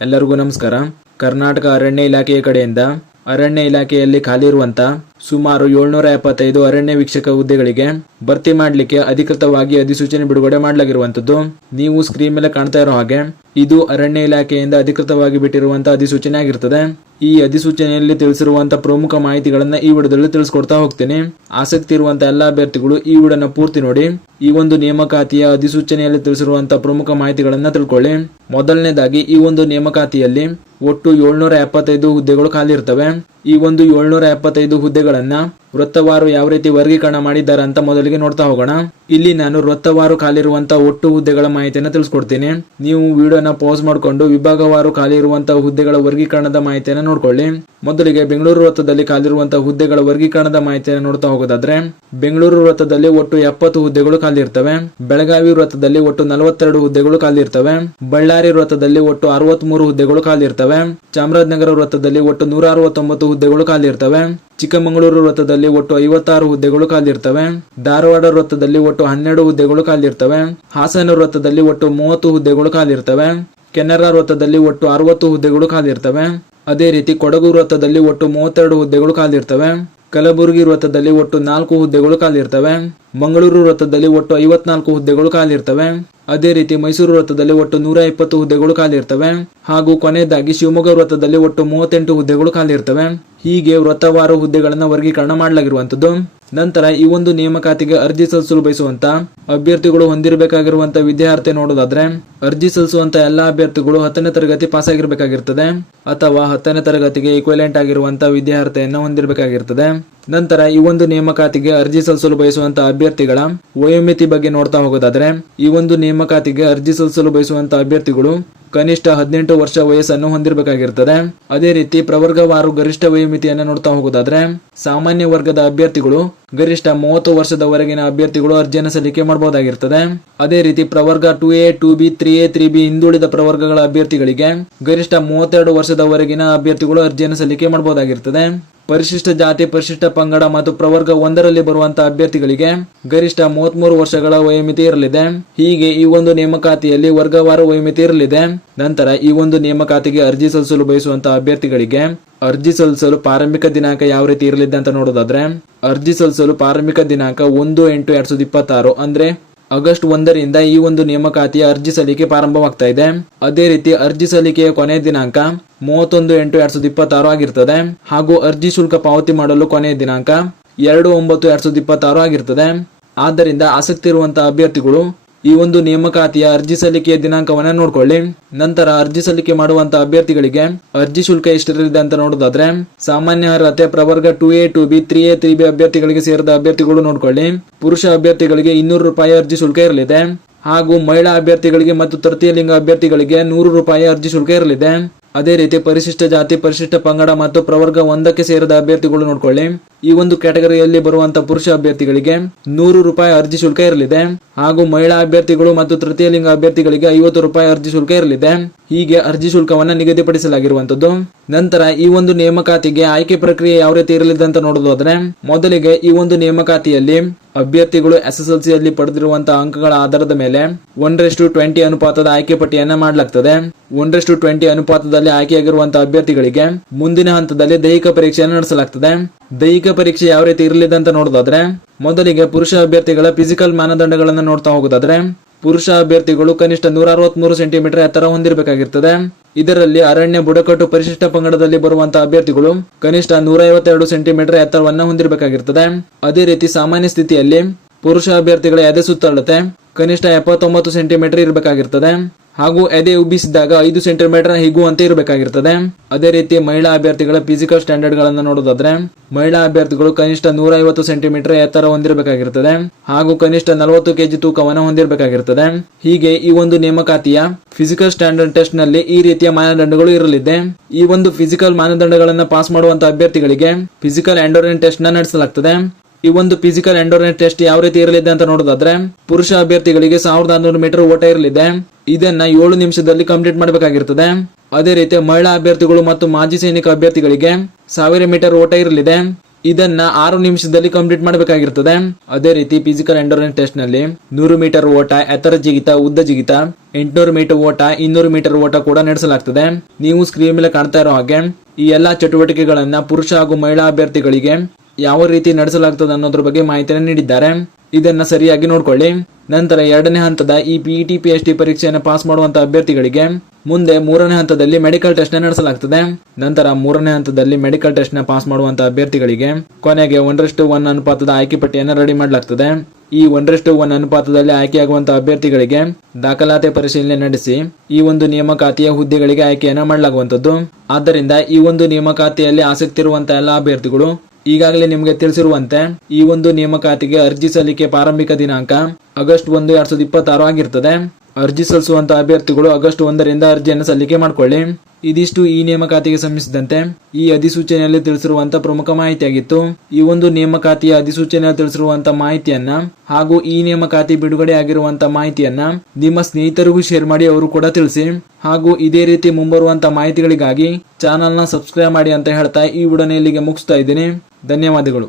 ಎಲ್ಲರಿಗೂ ನಮಸ್ಕಾರ. ಕರ್ನಾಟಕ ಅರಣ್ಯ ಇಲಾಖೆಯ ಕಡೆಯಿಂದ ಅರಣ್ಯ ಇಲಾಖೆಯಲ್ಲಿ ಖಾಲಿ ಇರುವಂತ ಸುಮಾರು 775 ಅರಣ್ಯ ವೀಕ್ಷಕ ಹುದ್ದೆಗಳಿಗೆ ಭರ್ತಿ ಮಾಡಲಿಕ್ಕೆ ಅಧಿಕೃತವಾಗಿ ಅಧಿಸೂಚನೆ ಬಿಡುಗಡೆ ಮಾಡಲಾಗಿರುವಂತದ್ದು. ನೀವು ಸ್ಕ್ರೀನ್ ಮೇಲೆ ಕಾಣ್ತಾ ಇರೋ ಹಾಗೆ ಇದು ಅರಣ್ಯ ಇಲಾಖೆಯಿಂದ ಅಧಿಕೃತವಾಗಿ ಬಿಟ್ಟಿರುವಂತಹ ಅಧಿಸೂಚನೆ ಆಗಿರ್ತದೆ. ಈ ಅಧಿಸೂಚನೆಯಲ್ಲಿ ತಿಳಿಸಿರುವಂತಹ ಪ್ರಮುಖ ಮಾಹಿತಿಗಳನ್ನ ಈ ವಿಡಿಯೋದಲ್ಲಿ ತಿಳಿಸ್ಕೊಡ್ತಾ ಹೋಗ್ತೀನಿ. ಆಸಕ್ತಿ ಇರುವಂತಹ ಎಲ್ಲ ಅಭ್ಯರ್ಥಿಗಳು ಈ ವಿಡಿಯೋನ ಪೂರ್ತಿ ನೋಡಿ ಈ ಒಂದು ನೇಮಕಾತಿಯ ಅಧಿಸೂಚನೆಯಲ್ಲಿ ತಿಳಿಸಿರುವಂತಹ ಪ್ರಮುಖ ಮಾಹಿತಿಗಳನ್ನ ತಿಳ್ಕೊಳ್ಳಿ. ಮೊದಲನೇದಾಗಿ ಈ ಒಂದು ನೇಮಕಾತಿಯಲ್ಲಿ ಒಟ್ಟು 775 ಹುದ್ದೆಗಳು ಖಾಲಿ ಇರ್ತವೆ. ಈ ಒಂದು 775 ಹುದ್ದೆಗಳನ್ನ ವೃತ್ತವಾರು ಯಾವ ರೀತಿ ವರ್ಗೀಕರಣ ಮಾಡಿದ್ದಾರೆ ಅಂತ ಮೊದಲಿಗೆ ನೋಡ್ತಾ ಹೋಗೋಣ. ಇಲ್ಲಿ ನಾನು ವೃತ್ತವಾರು ಖಾಲಿ ಇರುವಂತಹ ಒಟ್ಟು ಹುದ್ದೆಗಳ ಮಾಹಿತಿಯನ್ನು ತಿಳಿಸ್ಕೊಡ್ತೀನಿ. ನೀವು ವಿಡಿಯೋನ ಪಾಸ್ ಮಾಡಿಕೊಂಡು ವಿಭಾಗವಾರು ಖಾಲಿ ಇರುವಂತಹ ಹುದ್ದೆಗಳ ವರ್ಗೀಕರಣದ ಮಾಹಿತಿಯನ್ನು ನೋಡ್ಕೊಳ್ಳಿ. ಮೊದಲಿಗೆ ಬೆಂಗಳೂರು ವೃತ್ತದಲ್ಲಿ ಖಾಲಿ ಇರುವಂತಹ ಹುದ್ದೆಗಳ ವರ್ಗೀಕರಣದ ಮಾಹಿತಿಯನ್ನು ನೋಡ್ತಾ ಹೋಗೋದಾದ್ರೆ ಬೆಂಗಳೂರು ವೃತ್ತದಲ್ಲಿ ಒಟ್ಟು 70 ಹುದ್ದೆಗಳು ಖಾಲಿ ಇರ್ತವೆ. ಬೆಳಗಾವಿ ವೃತ್ತದಲ್ಲಿ ಒಟ್ಟು 42 ಹುದ್ದೆಗಳು ಖಾಲಿ ಇರ್ತವೆ. ಬಳ್ಳಾರಿ ವೃತ್ತದಲ್ಲಿ ಒಟ್ಟು 63 ಹುದ್ದೆಗಳು ಖಾಲಿ ಇರ್ತವೆ. ಚಾಮರಾಜನಗರ ವೃತ್ತದಲ್ಲಿ ಒಟ್ಟು 169 ಹುದ್ದೆಗಳು ಖಾಲಿ ಇರ್ತವೆ. ಚಿಕ್ಕಮಗಳೂರು ವೃತ್ತದಲ್ಲಿ ಒಟ್ಟು 56 ಹುದ್ದೆಗಳು ಖಾಲಿ ಇರ್ತವೆ. ಧಾರವಾಡ ವೃತ್ತದಲ್ಲಿ ಒಟ್ಟು 12 ಹುದ್ದೆಗಳು ಖಾಲಿ ಇರ್ತವೆ. ಹಾಸನ ವೃತ್ತದಲ್ಲಿ ಒಟ್ಟು 30 ಹುದ್ದೆಗಳು ಖಾಲಿ ಇರ್ತವೆ. ಕೆನರಾ ವೃತ್ತದಲ್ಲಿ ಒಟ್ಟು 60 ಹುದ್ದೆಗಳು ಖಾಲಿ ಇರ್ತವೆ. ಅದೇ ರೀತಿ ಕೊಡಗು ವೃತ್ತದಲ್ಲಿ ಒಟ್ಟು 32 ಹುದ್ದೆಗಳು ಖಾಲಿ ಇರ್ತವೆ. ಕಲಬುರಗಿ ವೃತ್ತದಲ್ಲಿ ಒಟ್ಟು 4 ಹುದ್ದೆಗಳು ಖಾಲಿ ಇರ್ತವೆ. ಮಂಗಳೂರು ವೃತ್ತದಲ್ಲಿ ಒಟ್ಟು 54 ಹುದ್ದೆಗಳು ಖಾಲಿ ಇರ್ತವೆ. ಅದೇ ರೀತಿ ಮೈಸೂರು ವೃತ್ತದಲ್ಲಿ ಒಟ್ಟು 120 ಹುದ್ದೆಗಳು ಖಾಲಿ ಇರ್ತವೆ. ಹಾಗೂ ಕೊನೆಯದಾಗಿ ಶಿವಮೊಗ್ಗ ವೃತ್ತದಲ್ಲಿ ಒಟ್ಟು 38 ಹುದ್ದೆಗಳು ಖಾಲಿ ಇರ್ತವೆ. ಹೀಗೆ ವೃತ್ತವಾರು ಹುದ್ದೆಗಳನ್ನ ವರ್ಗೀಕರಣ ಮಾಡಲಾಗಿರುವಂತದ್ದು. ನಂತರ ಈ ಒಂದು ನೇಮಕಾತಿಗೆ ಅರ್ಜಿ ಸಲ್ಲಿಸಲು ಬಯಸುವಂತ ಅಭ್ಯರ್ಥಿಗಳು ಹೊಂದಿರಬೇಕಾಗಿರುವಂತ ವಿದ್ಯಾರ್ಥಿ ನೋಡೋದಾದ್ರೆ ಅರ್ಜಿ ಸಲ್ಲಿಸುವಂತ ಎಲ್ಲಾ ಅಭ್ಯರ್ಥಿಗಳು 10ನೇ ತರಗತಿ ಪಾಸ್ ಆಗಿರ್ಬೇಕಾಗಿರ್ತದೆ ಅಥವಾ 10ನೇ ತರಗತಿಗೆ ಈಕ್ವಲೆಂಟ್ ಆಗಿರುವಂತ ವಿದ್ಯಾರ್ಥಿಯನ್ನು ಹೊಂದಿರಬೇಕಾಗಿರ್ತದೆ. ನಂತರ ಈ ಒಂದು ನೇಮಕಾತಿಗೆ ಅರ್ಜಿ ಸಲ್ಲಿಸಲು ಬಯಸುವಂತ ಅಭ್ಯರ್ಥಿಗಳ ವಯೋಮಿತಿ ಬಗ್ಗೆ ನೋಡ್ತಾ ಹೋಗೋದಾದ್ರೆ ಈ ಒಂದು ನೇಮಕಾತಿಗೆ ಅರ್ಜಿ ಸಲ್ಲಿಸಲು ಬಯಸುವಂತ ಅಭ್ಯರ್ಥಿಗಳು ಕನಿಷ್ಠ 18 ವರ್ಷ ವಯಸ್ಸನ್ನು ಹೊಂದಿರಬೇಕಾಗಿರ್ತದೆ. ಅದೇ ರೀತಿ ಪ್ರವರ್ಗವಾರು ಗರಿಷ್ಠ ವಯೋಮಿತಿಯನ್ನು ನೋಡ್ತಾ ಹೋಗೋದಾದ್ರೆ ಸಾಮಾನ್ಯ ವರ್ಗದ ಅಭ್ಯರ್ಥಿಗಳು ಗರಿಷ್ಠ 30 ವರ್ಷದವರೆಗಿನ ಅಭ್ಯರ್ಥಿಗಳು ಅರ್ಜಿಯನ್ನು ಸಲ್ಲಿಕೆ ಮಾಡಬಹುದಾಗಿರ್ತದೆ. ಅದೇ ರೀತಿ ಪ್ರವರ್ಗ 2A 2B 3A 3B ಹಿಂದುಳಿದ ಪ್ರವರ್ಗಗಳ ಅಭ್ಯರ್ಥಿಗಳಿಗೆ ಗರಿಷ್ಠ 32 ವರ್ಷದವರೆಗಿನ ಅಭ್ಯರ್ಥಿಗಳು ಅರ್ಜಿಯನ್ನು ಸಲ್ಲಿಕೆ ಮಾಡಬಹುದಾಗಿರ್ತದೆ. ಪರಿಶಿಷ್ಟ ಜಾತಿ ಪರಿಶಿಷ್ಟ ಪಂಗಡ ಮತ್ತು ಪ್ರವರ್ಗ 1ರಲ್ಲಿ ಬರುವಂತಹ ಅಭ್ಯರ್ಥಿಗಳಿಗೆ ಗರಿಷ್ಠ 33 ವರ್ಷಗಳ ವಯೋಮಿತಿ ಇರಲಿದೆ. ಹೀಗೆ ಈ ಒಂದು ನೇಮಕಾತಿಯಲ್ಲಿ ವರ್ಗವಾರು ವಯೋಮಿತಿ ಇರಲಿದೆ. ನಂತರ ಈ ಒಂದು ನೇಮಕಾತಿಗೆ ಅರ್ಜಿ ಸಲ್ಲಿಸಲು ಬಯಸುವಂತಹ ಅಭ್ಯರ್ಥಿಗಳಿಗೆ ಅರ್ಜಿ ಸಲ್ಲಿಸಲು ಪ್ರಾರಂಭಿಕ ದಿನಾಂಕ ಯಾವ ರೀತಿ ಇರಲಿದೆ ಅಂತ ನೋಡೋದಾದ್ರೆ ಅರ್ಜಿ ಸಲ್ಲಿಸಲು ಪ್ರಾರಂಭಿಕ ದಿನಾಂಕ 1/8/2026 ಅಂದ್ರೆ ಆಗಸ್ಟ್ 1ರಿಂದ ಈ ಒಂದು ನೇಮಕಾತಿಯ ಅರ್ಜಿ ಸಲ್ಲಿಕೆ ಪ್ರಾರಂಭವಾಗ್ತಾ ಇದೆ. ಅದೇ ರೀತಿ ಅರ್ಜಿ ಸಲ್ಲಿಕೆಯ ಕೊನೆಯ ದಿನಾಂಕ 31/8/2026 ಆಗಿರ್ತದೆ. ಹಾಗೂ ಅರ್ಜಿ ಶುಲ್ಕ ಪಾವತಿ ಮಾಡಲು ಕೊನೆಯ ದಿನಾಂಕ 2/9/2026 ಆಗಿರ್ತದೆ. ಆದ್ದರಿಂದ ಆಸಕ್ತಿ ಇರುವಂತಹ ಅಭ್ಯರ್ಥಿಗಳು ಈ ಒಂದು ನೇಮಕಾತಿಯ ಅರ್ಜಿ ಸಲ್ಲಿಕೆಯ ದಿನಾಂಕವನ್ನ ನೋಡ್ಕೊಳ್ಳಿ. ನಂತರ ಅರ್ಜಿ ಸಲ್ಲಿಕೆ ಮಾಡುವಂತಹ ಅಭ್ಯರ್ಥಿಗಳಿಗೆ ಅರ್ಜಿ ಶುಲ್ಕ ಎಷ್ಟಿರಲಿದೆ ಅಂತ ನೋಡೋದಾದ್ರೆ ಸಾಮಾನ್ಯ ಅರ್ಹತೆ ಪ್ರವರ್ಗ 2A 2B 3A 3B ಅಭ್ಯರ್ಥಿಗಳಿಗೆ ಸೇರಿದ ಅಭ್ಯರ್ಥಿಗಳು ನೋಡ್ಕೊಳ್ಳಿ. ಪುರುಷ ಅಭ್ಯರ್ಥಿಗಳಿಗೆ 200 ರೂಪಾಯಿ ಅರ್ಜಿ ಶುಲ್ಕ ಇರಲಿದೆ. ಹಾಗೂ ಮಹಿಳಾ ಅಭ್ಯರ್ಥಿಗಳಿಗೆ ಮತ್ತು ತೃತೀಯ ಲಿಂಗ ಅಭ್ಯರ್ಥಿಗಳಿಗೆ 100 ರೂಪಾಯಿ ಅರ್ಜಿ ಶುಲ್ಕ ಇರಲಿದೆ. ಅದೇ ರೀತಿ ಪರಿಶಿಷ್ಟ ಜಾತಿ ಪರಿಶಿಷ್ಟ ಪಂಗಡ ಮತ್ತು ಪ್ರವರ್ಗ 1ಕ್ಕೆ ಸೇರಿದ ಅಭ್ಯರ್ಥಿಗಳು ನೋಡ್ಕೊಳ್ಳಿ. ಈ ಒಂದು ಕ್ಯಾಟಗರಿಯಲ್ಲಿ ಬರುವಂತಹ ಪುರುಷ ಅಭ್ಯರ್ಥಿಗಳಿಗೆ 100 ರೂಪಾಯಿ ಅರ್ಜಿ ಶುಲ್ಕ ಇರಲಿದೆ. ಹಾಗೂ ಮಹಿಳಾ ಅಭ್ಯರ್ಥಿಗಳು ಮತ್ತು ತೃತೀಯ ಲಿಂಗ ಅಭ್ಯರ್ಥಿಗಳಿಗೆ 50 ರೂಪಾಯಿ ಅರ್ಜಿ ಶುಲ್ಕ ಇರಲಿದೆ. ಹೀಗೆ ಅರ್ಜಿ ಶುಲ್ಕವನ್ನ ನಿಗದಿಪಡಿಸಲಾಗಿರುವಂತದ್ದು. ನಂತರ ಈ ಒಂದು ನೇಮಕಾತಿಗೆ ಆಯ್ಕೆ ಪ್ರಕ್ರಿಯೆ ಯಾವ ರೀತಿ ಇರಲಿದೆ ಅಂತ ನೋಡೋದಾದ್ರೆ ಮೊದಲಿಗೆ ಈ ಒಂದು ನೇಮಕಾತಿಯಲ್ಲಿ ಅಭ್ಯರ್ಥಿಗಳು SSLCಯಲ್ಲಿ ಪಡೆದಿರುವಂತಹ ಅಂಕಗಳ ಆಧಾರದ ಮೇಲೆ 1:20 ಅನುಪಾತದ ಆಯ್ಕೆ ಪಟ್ಟಿಯನ್ನ ಮಾಡಲಾಗ್ತದೆ. 1:20 ಅನುಪಾತದಲ್ಲಿ ಆಯ್ಕೆಯಾಗಿರುವಂತಹ ಅಭ್ಯರ್ಥಿಗಳಿಗೆ ಮುಂದಿನ ಹಂತದಲ್ಲಿ ದೈಹಿಕ ಪರೀಕ್ಷೆಯನ್ನು ನಡೆಸಲಾಗ್ತದೆ. ದೈಹಿಕ ಪರೀಕ್ಷೆ ಯಾವ ರೀತಿ ಇರಲಿದೆ ಅಂತ ನೋಡೋದಾದ್ರೆ ಮೊದಲಿಗೆ ಪುರುಷ ಅಭ್ಯರ್ಥಿಗಳ ಫಿಸಿಕಲ್ ಮಾನದಂಡಗಳನ್ನು ನೋಡ್ತಾ ಹೋಗೋದಾದ್ರೆ ಪುರುಷ ಅಭ್ಯರ್ಥಿಗಳು ಕನಿಷ್ಠ 163 ಸೆಂಟಿಮೀಟರ್ ಎತ್ತರ ಹೊಂದಿರಬೇಕಾಗಿರ್ತದೆ. ಇದರಲ್ಲಿ ಅರಣ್ಯ ಬುಡಕಟ್ಟು ಪರಿಶಿಷ್ಟ ಪಂಗಡದಲ್ಲಿ ಬರುವಂತಹ ಅಭ್ಯರ್ಥಿಗಳು ಕನಿಷ್ಠ 152 ಸೆಂಟಿಮೀಟರ್ ಎತ್ತರವನ್ನ ಹೊಂದಿರಬೇಕಾಗಿರ್ತದೆ. ಅದೇ ರೀತಿ ಸಾಮಾನ್ಯ ಸ್ಥಿತಿಯಲ್ಲಿ ಪುರುಷ ಅಭ್ಯರ್ಥಿಗಳ ಎದೆ ಸುತ್ತಳತೆ ಕನಿಷ್ಠ 79 ಸೆಂಟಿಮೀಟರ್ ಇರಬೇಕಾಗಿರ್ತದೆ. ಹಾಗೂ ಎದೆ ಉಬ್ಬಿಸಿದಾಗ 5 ಸೆಂಟಿಮೀಟರ್ ಹಿಗ್ಗುವಂತೆ ಇರಬೇಕಾಗಿರ್ತದೆ. ಅದೇ ರೀತಿ ಮಹಿಳಾ ಅಭ್ಯರ್ಥಿಗಳ ಫಿಸಿಕಲ್ ಸ್ಟ್ಯಾಂಡರ್ಡ್ ಗಳನ್ನ ನೋಡೋದಾದ್ರೆ ಮಹಿಳಾ ಅಭ್ಯರ್ಥಿಗಳು ಕನಿಷ್ಠ 150 ಸೆಂಟಿಮೀಟರ್ ಎತ್ತರ ಹೊಂದಿರಬೇಕಾಗಿರ್ತದೆ. ಹಾಗೂ ಕನಿಷ್ಠ 40 ಕೆಜಿ ತೂಕವನ್ನು ಹೊಂದಿರಬೇಕಾಗಿರ್ತದೆ. ಹೀಗೆ ಈ ಒಂದು ನೇಮಕಾತಿಯ ಫಿಸಿಕಲ್ ಸ್ಟ್ಯಾಂಡರ್ಡ್ ಟೆಸ್ಟ್ ನಲ್ಲಿ ಈ ರೀತಿಯ ಮಾನದಂಡಗಳು ಇರಲಿದೆ. ಈ ಒಂದು ಫಿಸಿಕಲ್ ಮಾನದಂಡಗಳನ್ನ ಪಾಸ್ ಮಾಡುವಂತಹ ಅಭ್ಯರ್ಥಿಗಳಿಗೆ ಫಿಸಿಕಲ್ ಎಂಡೋರೆನ್ಸ್ ಟೆಸ್ಟ್ ನ ನಡೆಸಲಾಗ್ತದೆ. ಈ ಒಂದು ಫಿಸಿಕಲ್ ಎಂಡೋರೆನ್ಸ್ ಟೆಸ್ಟ್ ಯಾವ ರೀತಿ ಇರಲಿದೆ ಅಂತ ನೋಡೋದಾದ್ರೆ ಪುರುಷ ಅಭ್ಯರ್ಥಿಗಳಿಗೆ 1600 ಮೀಟರ್ ಓಟ ಇರಲಿದೆ. ಇದನ್ನ 7 ನಿಮಿಷದಲ್ಲಿ ಕಂಪ್ಲೀಟ್ ಮಾಡಬೇಕಾಗಿರ್ತದೆ. ಅದೇ ರೀತಿ ಮಹಿಳಾ ಅಭ್ಯರ್ಥಿಗಳು ಮತ್ತು ಮಾಜಿ ಸೈನಿಕ ಅಭ್ಯರ್ಥಿಗಳಿಗೆ 1000 ಮೀಟರ್ ಓಟ ಇರಲಿದೆ. ಇದನ್ನ 6 ನಿಮಿಷದಲ್ಲಿ ಕಂಪ್ಲೀಟ್ ಮಾಡಬೇಕಾಗಿರ್ತದೆ. ಅದೇ ರೀತಿ ಫಿಸಿಕಲ್ ಎಂಡೂರೆನ್ಸ್ ಟೆಸ್ಟ್ ನಲ್ಲಿ 100 ಮೀಟರ್ ಓಟ, ಎತ್ತರ ಜಿಗಿತ, ಉದ್ದ ಜಿಗಿತ, 800 ಮೀಟರ್ ಓಟ, 200 ಮೀಟರ್ ಓಟ ಕೂಡ ನಡೆಸಲಾಗ್ತದೆ. ನೀವು ಸ್ಕ್ರೀನ್ ಮೇಲೆ ಕಾಣ್ತಾ ಇರೋ ಹಾಗೆ ಈ ಎಲ್ಲಾ ಚಟುವಟಿಕೆಗಳನ್ನ ಪುರುಷ ಹಾಗೂ ಮಹಿಳಾ ಅಭ್ಯರ್ಥಿಗಳಿಗೆ ಯಾವ ರೀತಿ ನಡೆಸಲಾಗ್ತದೆ ಅನ್ನೋದ್ರ ಬಗ್ಗೆ ಮಾಹಿತಿಯನ್ನು ನೀಡಿದ್ದಾರೆ. ಇದನ್ನ ಸರಿಯಾಗಿ ನೋಡ್ಕೊಳ್ಳಿ. ನಂತರ 2ನೇ ಹಂತದ ಈ PET PhD ಪರೀಕ್ಷೆಯನ್ನು ಪಾಸ್ ಮಾಡುವಂತ ಅಭ್ಯರ್ಥಿಗಳಿಗೆ ಮುಂದೆ 3ನೇ ಹಂತದಲ್ಲಿ ಮೆಡಿಕಲ್ ಟೆಸ್ಟ್ ನ ನಡೆಸಲಾಗ್ತದೆ. ನಂತರ 3ನೇ ಹಂತದಲ್ಲಿ ಮೆಡಿಕಲ್ ಟೆಸ್ಟ್ ನ ಪಾಸ್ ಮಾಡುವಂತ ಅಭ್ಯರ್ಥಿಗಳಿಗೆ ಕೊನೆಗೆ 1:1 ಅನುಪಾತದ ಆಯ್ಕೆ ಪಟ್ಟಿಯನ್ನು ರೆಡಿ ಮಾಡಲಾಗ್ತದೆ. ಈ 1:1 ಅನುಪಾತದಲ್ಲಿ ಆಯ್ಕೆಯಾಗುವಂತಹ ಅಭ್ಯರ್ಥಿಗಳಿಗೆ ದಾಖಲಾತಿ ಪರಿಶೀಲನೆ ನಡೆಸಿ ಈ ಒಂದು ನೇಮಕಾತಿಯ ಹುದ್ದೆಗಳಿಗೆ ಆಯ್ಕೆಯನ್ನ ಮಾಡಲಾಗುವಂತದ್ದು. ಆದ್ದರಿಂದ ಈ ಒಂದು ನೇಮಕಾತಿಯಲ್ಲಿ ಆಸಕ್ತಿ ಇರುವಂತಹ ಎಲ್ಲ ಅಭ್ಯರ್ಥಿಗಳು ಈಗಾಗಲೇ ನಿಮಗೆ ತಿಳಿಸಿರುವಂತೆ ಈ ಒಂದು ನೇಮಕಾತಿಗೆ ಅರ್ಜಿ ಸಲ್ಲಿಕೆ ಪ್ರಾರಂಭಿಕ ದಿನಾಂಕ ಆಗಸ್ಟ್ 1, 2026 ಆಗಿರ್ತದೆ. ಅರ್ಜಿ ಸಲ್ಲಿಸುವಂತ ಅಭ್ಯರ್ಥಿಗಳು ಆಗಸ್ಟ್ 1ರಿಂದ ಅರ್ಜಿಯನ್ನು ಸಲ್ಲಿಕೆ ಮಾಡಿಕೊಳ್ಳಿ. ಇದಿಷ್ಟು ಈ ನೇಮಕಾತಿಗೆ ಸಂಬಂಧಿಸಿದಂತೆ ಈ ಅಧಿಸೂಚನೆಯಲ್ಲಿ ತಿಳಿಸಿರುವಂತಹ ಪ್ರಮುಖ ಮಾಹಿತಿಯಾಗಿತ್ತು. ಈ ಒಂದು ನೇಮಕಾತಿಯ ಅಧಿಸೂಚನೆಯಲ್ಲಿ ತಿಳಿಸಿರುವಂತಹ ಮಾಹಿತಿಯನ್ನ ಹಾಗೂ ಈ ನೇಮಕಾತಿ ಬಿಡುಗಡೆ ಆಗಿರುವಂತಹ ಮಾಹಿತಿಯನ್ನ ನಿಮ್ಮ ಸ್ನೇಹಿತರಿಗೂ ಶೇರ್ ಮಾಡಿ, ಅವರು ಕೂಡ ತಿಳಿಸಿ. ಹಾಗೂ ಇದೇ ರೀತಿ ಮುಂಬರುವಂತಹ ಮಾಹಿತಿಗಳಿಗಾಗಿ ಚಾನೆಲ್ನ ಸಬ್ಸ್ಕ್ರೈಬ್ ಮಾಡಿ ಅಂತ ಹೇಳ್ತಾ ಈ ವಿಡಿಯೋನ ಇಲ್ಲಿಗೆ ಮುಗಿಸ್ತಾ ಇದ್ದೀನಿ. ಧನ್ಯವಾದಗಳು.